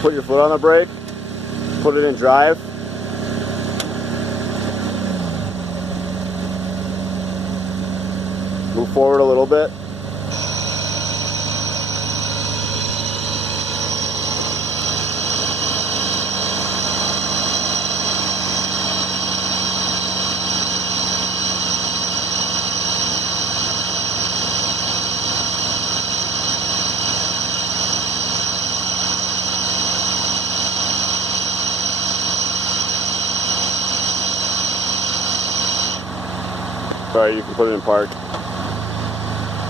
Put your foot on the brake, put it in drive. Move forward a little bit. Alright, you can put it in park.